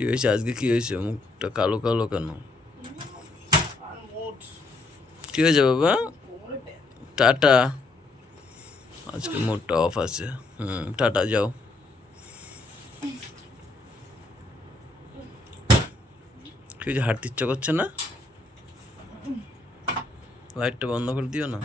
কি হয়েছে আজকে? কি হয়েছে? মুখটা কালো কালো কেন? কি হয়েছে বাবা? টাটা। আজকে মুডটা অফ আছে। টাটা, যাও। কি হয়েছে? হাঁটতে ইচ্ছা করছে না? লাইটটা বন্ধ করে দিও না।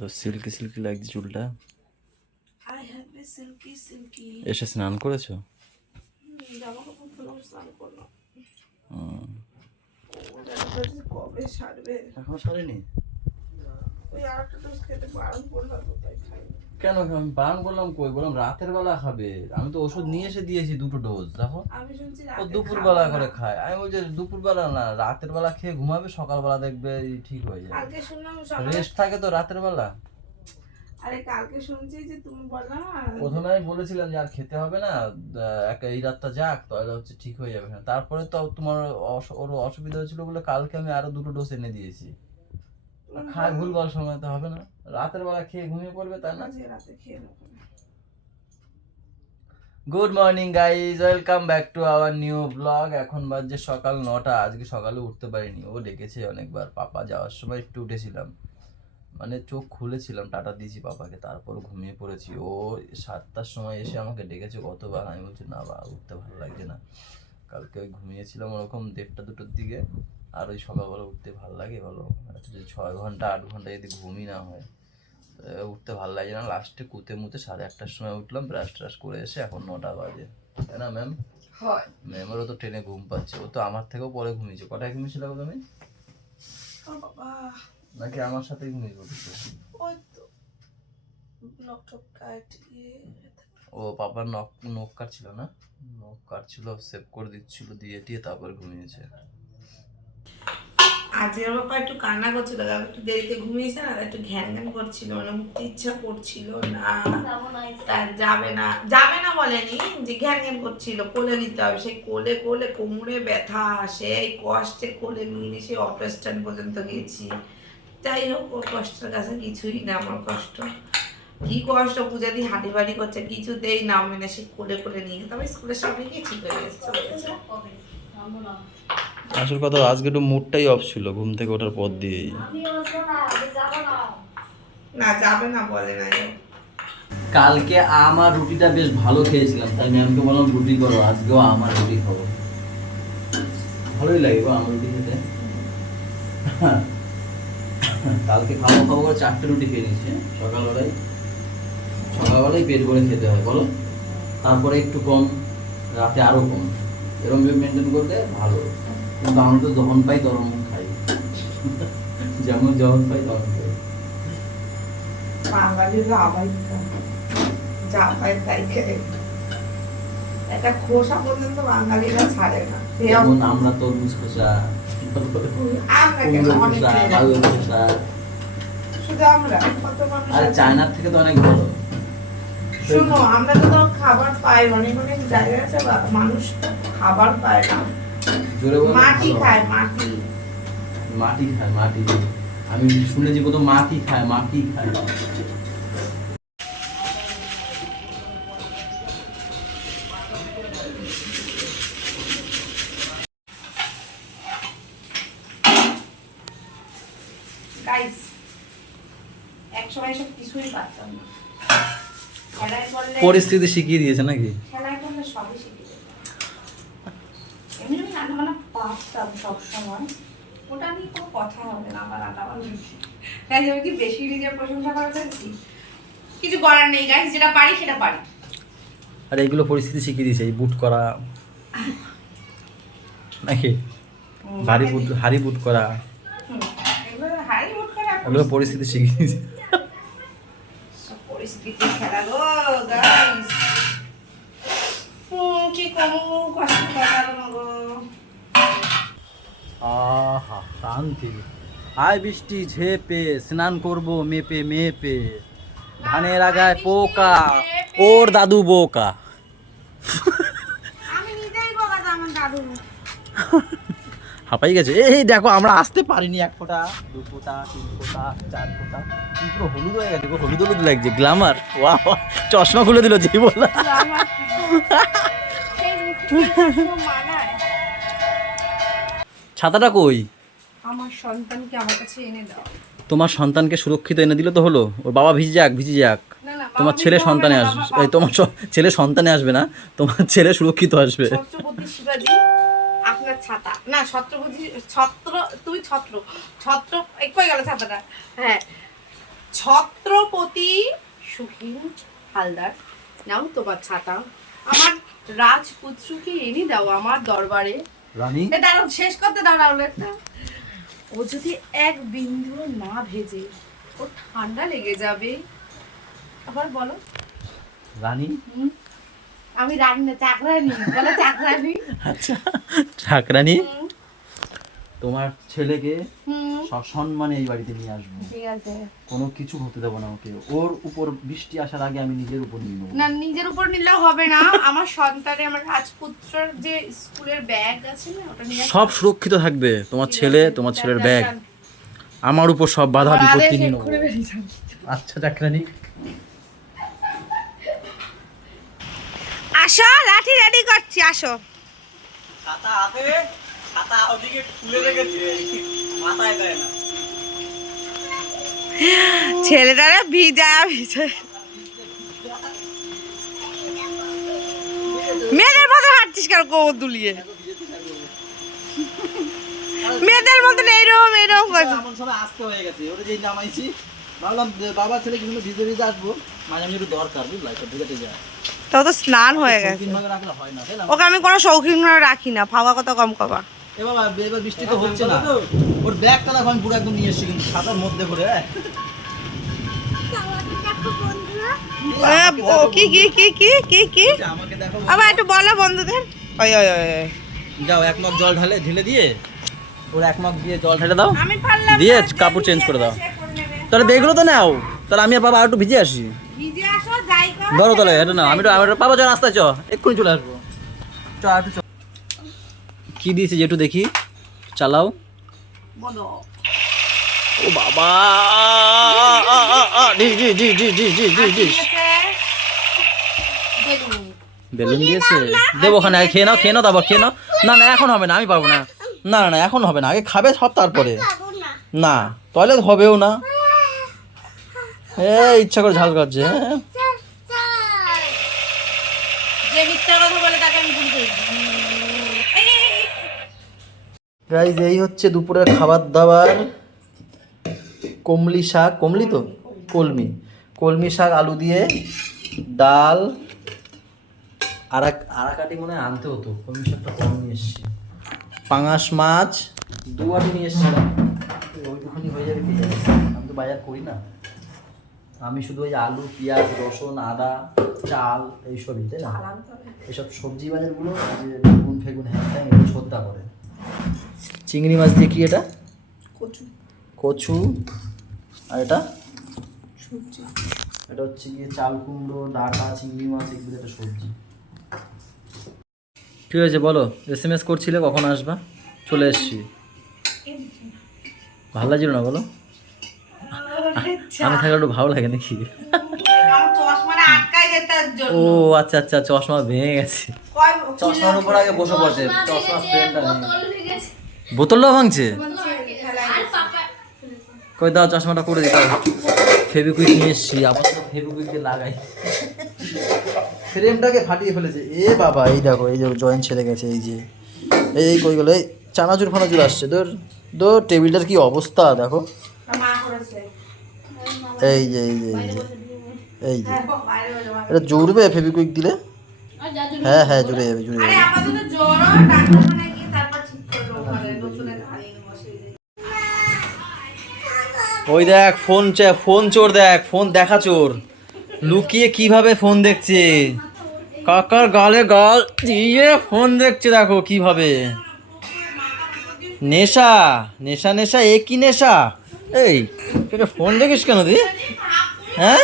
তো সিল্কি সিল্কি লাগছে চুলটা। এসে স্নান করেছো? এখন সারেনি? কেন আমি বারণ করলাম? কই বললাম রাতের বেলা খাবে। আমি তো ওষুধ নিয়ে এসে দিয়েছি 2টো ডোজ। দেখো ও দুপুর বেলা করে খায়। আমি বলছি দুপুর বেলা না, রাতের বেলা খেয়ে ঘুমাবে, সকালবেলা দেখবে ঠিক হয়ে যাবে। রেস্ট থাকে তো রাতের বেলা। আরে কালকে শুনছি যে তুমি বললা, প্রথমে আমি বলেছিলাম যে আর খেতে হবে না, এই রাতটা যাক তাহলে হচ্ছে ঠিক হয়ে যাবে। তারপরে তো তোমার ওর অসুবিধা হয়েছিল বলে কালকে আমি আরো 2টো ডোজ এনে দিয়েছি। খায় ভুলভাল সময় তো হবে না, রাতের বেলা খেয়ে ঘুমিয়ে পড়বে, তাই না? রাতে খেয়ে নেবো। Good morning guys, welcome back to our new blog. এখন বাজে সকাল 9টা। আজকে সকালে উঠতে পারিনি, ও ডেকেছে অনেকবার। পাপা যাওয়ার সময় একটু উঠেছিলাম, মানে চোখ খুলেছিলাম, টাটা দিয়েছি পাপাকে, তারপর ঘুমিয়ে পড়েছি। ও 7টার সময় এসে আমাকে ডেকেছে কতবার। আমি বলছি না বা, উঠতে ভালো লাগছে না। কালকে ওই ঘুমিয়েছিলাম ওরকম 1:30টা 2টোর দিকে। আর ওই সকালবেলা উঠতে ভালো লাগে বলো? যদি 6 ঘন্টা 8 ঘন্টা যদি ঘুমই না হয়, উঠতে ভালো লাগে না। লাস্টে কুতে মুতে 8:30টার সময় উঠলাম, ব্রাশ ট্রাশ করে এসে এখন 9টা বাজে, তাই না ম্যাম? হয়। ম্যামেরও তো ট্রেনে ঘুম পাচ্ছে, ও তো আমার থেকেও পরে ঘুমিয়েছে। কটায় ঘুমিয়েছিল তুমি? নাকি আমার সাথেই ঘুমিয়ে পড়েছে? ওই তো নখ টখ কাটিয়ে। ও পাপার নখ কাটছিল না, নখ কাটছিল, সেভ করে দিচ্ছিল, দিয়ে টিয়ে তারপর ঘুমিয়েছে। আজকে আমার বাবা একটু কান্না করছিল, একটু দেরিতে ঘুমিয়েছে না, একটু ঘ্যান ঘ্যান করছিল, মানে উঠতে ইচ্ছা করছিল না। যাবে না বলেনি, যে ঘ্যান ঘ্যান করছিল, কোলে নিতে হবে। সেই কোলে কোলে কোমরে ব্যথা, সেই কষ্টে কোলে নিয়ে সেই অটো স্ট্যান্ড পর্যন্ত গেছি। যাই হোক, ওর কষ্টের কাছে কিছুই না আমার কষ্ট। কি কষ্ট, পূজা দিয়ে হাঁটি বাড়ি করছে, কিছুতেই নামবে না। সে কোলে কোলে নিয়ে তবে স্কুলের সামনে গিয়ে ঠিক হয়ে গেছে। আসল কথা আজকে একটু মুডটাই অফ ছিল ঘুম থেকে ওঠার পর দিয়েই। না যাবে না বলে না। কালকে আমার রুটিটা বেশ ভালো খেয়েছিলাম, তাই ম্যামকে বললাম রুটি করো, আজকেও আমার রুটি খাবো। ভালোই লাগে গো আমার রুটি খেতে। কালকে খাবো খাবো করে 4টে রুটি খেয়ে নিয়েছি সকালবেলায় পেট ভরে খেতে হয় বলো, তারপরে একটু কম, রাতে আরো কম। এরকম মেনটেন করতে ভালো। কিন্তু আমরা তো যখন পাই তখন খাই, যেমন যখন পাই তখন খাই। বাঙালিরা আবার যা পায় তাই খেয়ে, একটা খোসা পর্যন্ত বাঙালিরা ছাড়ে না। যেমন আমরা তরমুজ খোসা, শুধু আমরা, কত মানুষ আর চায়নার থেকে তো অনেক ভালো। শোনো, আমরা তো ধরো খাবার পাই, অনেক অনেক জায়গা আছে মানুষ খাবার পায় না, মাটি খায়, মাটি মাটি খায়, মাটি। আমি শুনেছি কত মাটি খায়, মাটি খায়। গাইস, একসময় সব কিছুই পারতাম না, খেলায় করলে পরিস্থিতি শিখিয়ে দিয়েছে নাকি? খেলায় করলে সবই শিখে যেতাম। এমনি আমি রান্না বান্না পারতাম সবসময়, ওটা নিয়ে কোনো কথা হবে না। আমার রান্না বান্না গাইস, আমি কি বেশি নিজের প্রশংসা করা চাইছি? কিছু করার নেই গাইস, যেটা পারি সেটা পারি। আর এইগুলো পরিস্থিতি শিখিয়ে দিয়েছে, এই বুট করা নাকি ভারী বুট, হাড়ি বুট করা, এগুলো পরিস্থিতি শিখিয়ে দিয়েছে। পরিস্থিতি খেলা গো গাইস, কি কম কষ্ট কাটালো গো। আহা শান্তি। আয় বৃষ্টি ঝেপে, স্নান করব মেপে মেপে, ধানের আগায় পোকা, ওর দাদু বোকা। আমি নিজেই বোকা, আমার দাদু। হাঁপাই গেছে। এই দেখো আমরা আসতে পারিনি, 1 ফোঁটা 2 ফোঁটা 3 ফোঁটা 4 ফোঁটা, পুরো হলুদ হয়ে গেছে, হলুদ হলুদ লাগছে, গ্ল্যামার। ওয়াও, চশমা খুলে দিল জি বললা। ছাতাটা কই? আমার সন্তানকে আমার কাছে এনে দাও। তোমার সন্তানকে সুরক্ষিত এনে দিলে তো হলো, ওর বাবা ভিজে যাক। না, না, তোমার বাবা ছেলে ভিজতে হবে সন্তানে না, আসবে, বাবা এই তোমার ছেলে সন্তানে আসবে না, তোমার ছেলে সুরক্ষিত আসবে। ছত্রপতি শিবাজি আপনার ছাতা না, ছত্রপতি তুমি ছত্র একটু গেল ছাতাটা। হ্যাঁ, ছত্রপতি সুখীন হালদার, নাও তোমার ছাতা। আমার রাজপুত্রকে এনে দাও আমার দরবারে। রানী, দাঁড়াও, শেষ করতে দাঁড়াও একটা। ও যদি এক বিন্দু না ভেজে, ও ঠান্ডা লেগে যাবে। আবার বলো। রানী, আমি রানী না, চাকরানি। বলো চাকরানি। আচ্ছা ঠাকরানি, তোমার ছেলেকে হুম, সসম্মানে এই বাড়িতে নিয়ে আসবো, ঠিক আছে। কোনো কিছু হতে দেবো না ওকে। ওর উপর বৃষ্টি আসার আগে আমি নিজের উপর নিয়ে নেবো। না, নিজের উপর নিলেও হবে না। আমার সন্তানে, আমার রাজপুত্রের যে স্কুলের ব্যাগ আছে না, ওটা নিয়ে সব সুরক্ষিত থাকবে, তোমার ছেলে, তোমার ছেলের ব্যাগ, আমার উপর সব বাধা বিপত্তি নিয়ে নেবো। আচ্ছা চাকরানি, আসো, লাঠি রেডি করছি, আসো। ছাতা হাতে, ছাতা ওদিকে খুলে রেখেছে, মাথায় দেয় না। ছেলেটারে ভিজা মেয়েদের মতো হাঁটছিস কেন কোমর দুলিয়ে? মেয়েদের মতন এইরকম করছিস। এমন সময় আসতে হয়ে গেছে, ওটা যেই নামাইছি ভাবলাম বাবা ছেলে কিন্তু ভিজে ভিজে আসবো, মাঝে মাঝে একটু দরকার, বুঝলা, একটু ভিজাতে যায়। তো তো স্নান হয়ে গেছে। তিনভাগে রাখলে হয় না, তাই না? ওকে আমি কোনো শৌখিন রাখি না, ফাওয়া কথা কম কবা। এ বাবা, এবার বৃষ্টি তো হচ্ছে না, ওর ব্যাগটা দেখো আমি পুরো একদম নিয়ে এসেছি, কিন্তু ছাতার মধ্যে করে। কি কি কি কি কি কি আমাকে দেখো, আবার একটু বলো বন্ধুদের। ওই ওই ওই ওই। যাও 1 মগ জল ঢেলে দিয়ে, ওর 1 মগ দিয়ে জল ঢেলে দাও, আমি পারলাম দিয়ে না, কাপড় চেঞ্জ করে দাও। সে করে নেবে। তাহলে দেখলো তো নাও, তাহলে আমি আর বাবা আর একটু ভিজে আসি। ভিজে আসো, যাই করো। ধরো তাহলে, এটা না, আমি বাবা চল রাস্তায় চ, এক্ষুনি চলে আসবো। চ একটু চ। কি দিয়েছে যেটু দেখি, চালাও। বলো। ও বাবা, জি জি জি জি জি জি জি জি, বেলুন দিয়েছে, দেবো ওখানে, আগে খেয়ে নাও, খেয়ে নাও, তারপর খেয়ে নাও। না না এখন হবে না, আমি পারবো না, না না না এখন হবে না, আগে খাবে সব তারপরে। না তাহলে হবেও না, ইচ্ছা করে ঝাল করছে। হ্যাঁ, যে মিথ্যা কথা বলে তাকে আমি ভুল করি। গাইজ এই হচ্ছে দুপুরের খাবার দাবার। কমলি শাক, কমলি তো, কলমি শাক আলু দিয়ে, ডাল, আরাকাটি মনে হয় আনতে হতো, কলমি শাকটা কম নিয়ে এসেছি, পাঙাশ মাছ 2 আটি নিয়ে এসেছিলাম, ওইটুখানি হয়ে যাবে, কে জানে, আমি তো বাজার করি না, আমি শুধু ওই আলু পেঁয়াজ রসুন আদা চাল এইসবই, তাই না, এইসব সবজি বাজারগুলো, যে বেগুন ফেগুন হ্যাঁ হ্যাঁ এগুলো শ্রদ্ধা করে। চিংড়ি মাছ দিয়ে, কি এটা, কচু, আর এটা এটা হচ্ছে গিয়ে চাল কুমড়ো, ডাঁটা, চিংড়ি মাছ, এগুলো একটা সবজি। ঠিক আছে, বলো, SMS করছিলে কখন আসবা, চলে এসছি। ভালো লাগছিল না বলো, আমি থাকলে একটু ভালো লাগে নাকি? ও আচ্ছা আচ্ছা, চশমা ভেঙে গেছে, চশমার উপর আগে বসে পড়ছে, চশমা ফ্রেমটা নেই, বোতলটাও ভাঙছে, কই দাও চশমাটা করে দিতে, ফেভিকুইক নিয়ে এসছি, আপাতত ফেভিকুইক দিয়ে লাগাই, ফ্রেমটাকে ফাটিয়ে ফেলেছে। এ বাবা, এই দেখো, এই যে জয়েন্ট ছেড়ে গেছে, এই যে এই কই গেলো, এই চানাচুর ফানাচুর আসছে, ধর টেবিলটার কি অবস্থা দেখো, এই যে এই যে এই যে এই যে, এটা জুড়বে ফেভিকুইক দিলে, হ্যাঁ হ্যাঁ জুড়ে যাবে, জুড়ে যাবে। ওই দেখ ফোন চোর, দেখ ফোন দেখা চোর, লুকিয়ে কিভাবে ফোন দেখছে, কাকার গালে গাল দিয়ে ফোন দেখছে, দেখো কিভাবে, নেশা নেশা নেশা, এ কি নেশা, এই তুই ফোন দেখিস কেন দি, হ্যাঁ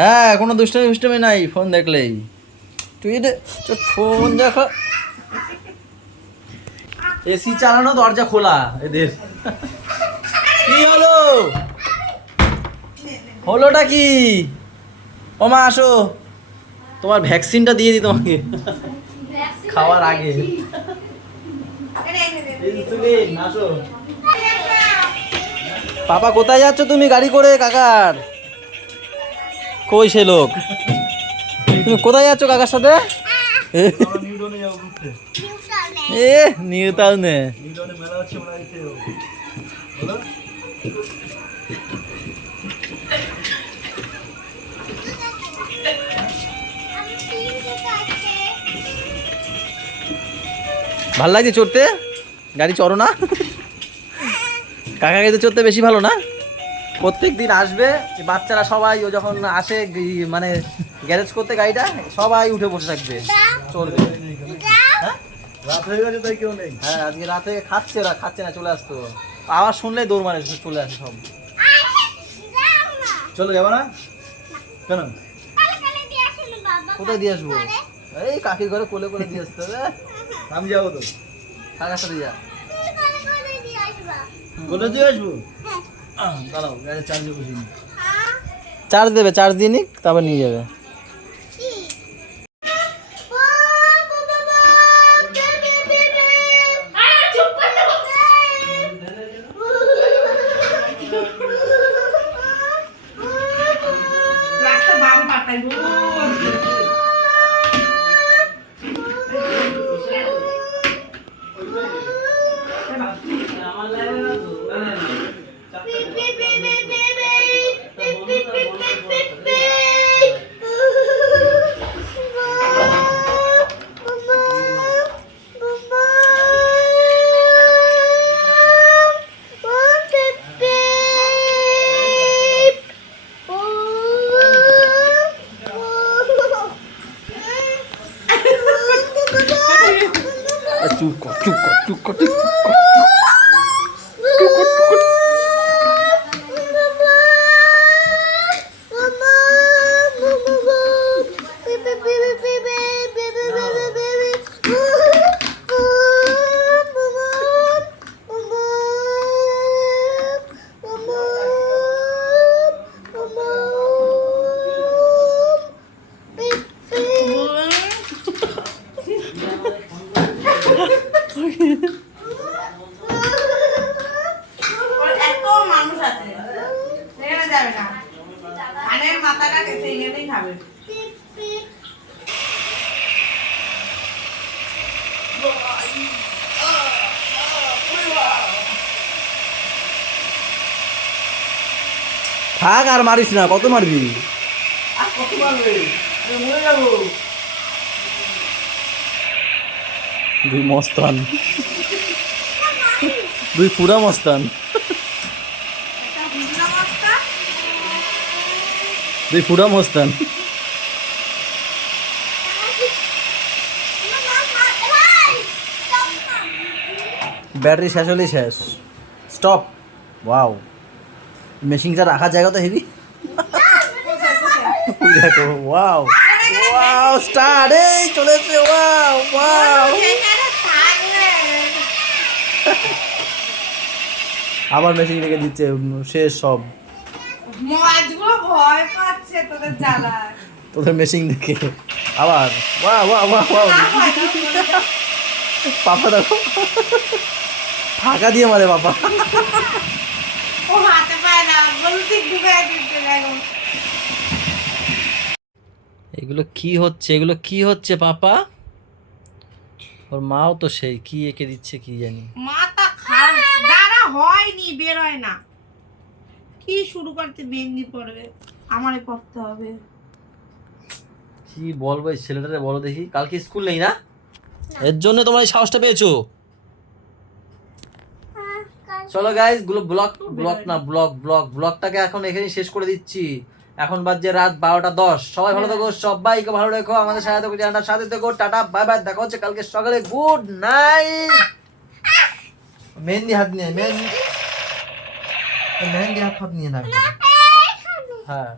হ্যাঁ, কোনো দুষ্টামি নাই, ফোন দেখলেই তুই তোর ফোন দেখা, এসি চালানো, দরজা খোলা এদের। কি হলো? হলোটা কি? ওমা আসো, তোমার ভ্যাকসিনটা দিয়ে দিই তোমাকে খাওয়ার আগে। ইনসুলিন, আসো। পাপা কোথায় যাচ্ছ তুমি গাড়ি করে? কাকার কই সে লোক? তুমি কোথায় যাচ্ছ কাকার সাথে? এ নিউ টাউনে। ভাল লাগছে চড়তে? গাড়ি চড়ো না? কাকাকে তো চড়তে বেশি ভালো না? প্রত্যেক দিন আসবে বাচ্চারা সবাই, ও যখন আসে মানে গ্যারেজ করতে গাড়িটা, সবাই উঠে বসে থাকবে, চলবে। রাত হয়ে গেছে তাই কেউ নেই। হ্যাঁ আজকে রাতে খাচ্ছে, ওরা খাচ্ছে না, চলে আসতো। আওয়াজ শুনলে দৌড় মারে, চলে আসে সব। চলো যাবো না কেন? কোথায় দিয়ে আসবো? এই কাকির ঘরে কোলে কোলে দিয়ে আসতে হবে। আমি যাবো তো, কাকার সাথে যা। কোলে দিয়ে আসবো? দাঁড়াও, গাড়ি চার্জে বসিয়ে নি। চার্জ দেবে, চার্জ দিয়ে নিক, তারপর নিয়ে যাবে। চুপ কর, চুপ কর, চুপ কর, চুপ কর। এত মানুষ আছে, এখানে যাবে না, কানের মাথাটা কেটে এখানেই খাবে। থাক আর মারিস না, কত মারবি? আর কত মারবে? আমি মরে যাবো। দুই মস্তান, দুই পুরা মস্তান, দুই পুরা মস্তান। ব্যাটারি শেষ হলেই শেষ। স্টপ। ওয়াও, মেশিনটা রাখার জায়গা তো হেভি। দেখো, ওয়াও ওয়াও, স্টার্ট, এই চলে এসেছে, ওয়াও ওয়াও। আবার মেশিন রেখে দিচ্ছে, শেষ সব। মাছগুলো ভয় পাচ্ছে তোদের জ্বালায়। তোদের মেশিন দেখে আবার ওয়াও ওয়াও ওয়াও ওয়াও। পাপা দেখো, ফাঁকা দিয়ে মারে বাবা। ও হাতে পায় না, বলতে ঢুকায় দিতে লাগো। এগুলো কি হচ্ছে? এগুলো কি হচ্ছে পাপা? ওর মাও তো সেই কি এঁকে দিচ্ছে কি জানি। মাথা খারাপ, দাঁড়া হয়নি, বের হয় না। কি শুরু করতে মেহেন্দি পড়বে, আমারে পড়তে হবে। কি বলবো এই ছেলেটারে, বলো দেখি। কালকে স্কুল নেই না? এর জন্য তোমার এই সাহসটা পেয়েছো। চলো গাইস, ব্লগটাকে এখন এখানেই শেষ করে দিচ্ছি। এখন বাজে রাত 12:10। সবাই ভালো থেকো, সবাইকে ভালো রেখো, আমাদের সাথে থেকো, চ্যানেলটার সাথে থেকো। টাটা, বাই বাই, দেখা হচ্ছে কালকে সকালে। Good night. মেহেন্দি হাত নিয়ে, মেহেন্দি হাত নিয়ে থাকবে। হ্যাঁ।